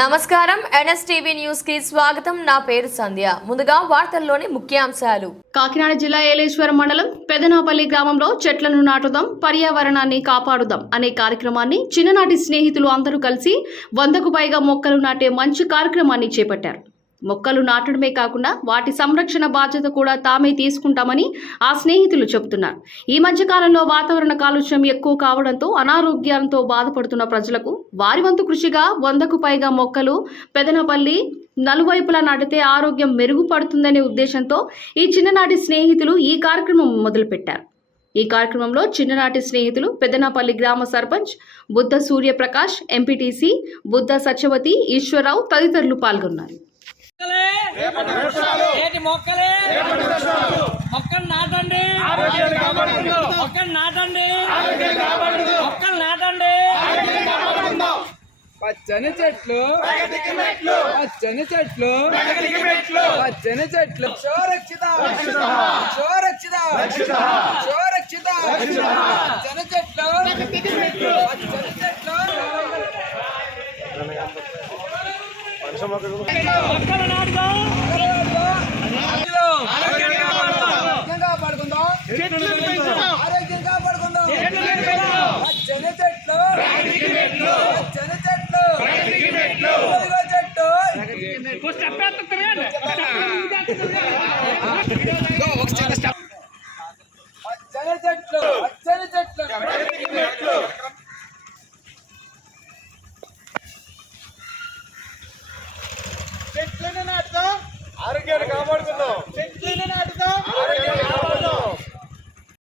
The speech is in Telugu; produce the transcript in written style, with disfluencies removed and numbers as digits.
నమస్కారం ఎన్ఎస్టీవీ న్యూస్ కి స్వాగతం. నా పేరు సంధ్య. ముందుగా వార్తల్లోని ముఖ్యాంశాలు. కాకినాడ జిల్లా ఏలేశ్వరం మండలం పెదనాపల్లి గ్రామంలో చెట్లను నాటుదాం, పర్యావరణాన్ని కాపాడుదాం అనే కార్యక్రమాన్ని చిన్ననాటి స్నేహితులు అందరూ కలిసి 100కు పైగా మొక్కలు నాటే మంచి కార్యక్రమాన్ని చేపట్టారు. మొక్కలు నాటడమే కాకుండా వాటి సంరక్షణ బాధ్యత కూడా తామే తీసుకుంటామని ఆ స్నేహితులు చెబుతున్నారు. ఈ మధ్య కాలంలో వాతావరణ కాలుష్యం ఎక్కువ కావడంతో అనారోగ్యాలతో బాధపడుతున్న ప్రజలకు వారి వంతు కృషిగా 100కు పైగా మొక్కలు పెదనపల్లి నలువైపులా నాటితే ఆరోగ్యం మెరుగుపడుతుందనే ఉద్దేశంతో ఈ చిన్ననాటి స్నేహితులు ఈ కార్యక్రమం మొదలుపెట్టారు. ఈ కార్యక్రమంలో చిన్ననాటి స్నేహితులు పెదనాపల్లి గ్రామ సర్పంచ్ బుద్ధ సూర్యప్రకాష్, ఎంపీటీసీ బుద్ధ సత్యవతి, ఈశ్వరరావు తదితరులు పాల్గొన్నారు. మొక్కలు నాటండి, మొక్కలు నాటండి, మొక్కలు నాటండి. పచ్చని చెట్లు, పచ్చని చెట్లు, పచ్చని చెట్లు. సురక్షిత, సురక్షిత, సురక్షిత. పచ్చని చెట్లు, పచ్చని చెట్లు. మొక్కలు నాటుదాం, ఆరోగ్యంగా పడుకుందాం, ఆరోగ్యంగా పడుకుందాం. పచ్చని చెట్లు, పచ్చని చెట్లు, ఇదిగో చెట్టు. పచ్చని చెట్లు, పచ్చని చెట్లు. చెట్లను నాటుదాం, ఆరోగ్యాన్ని కాపాడుకుందాం. చెట్లను నాటుదాం.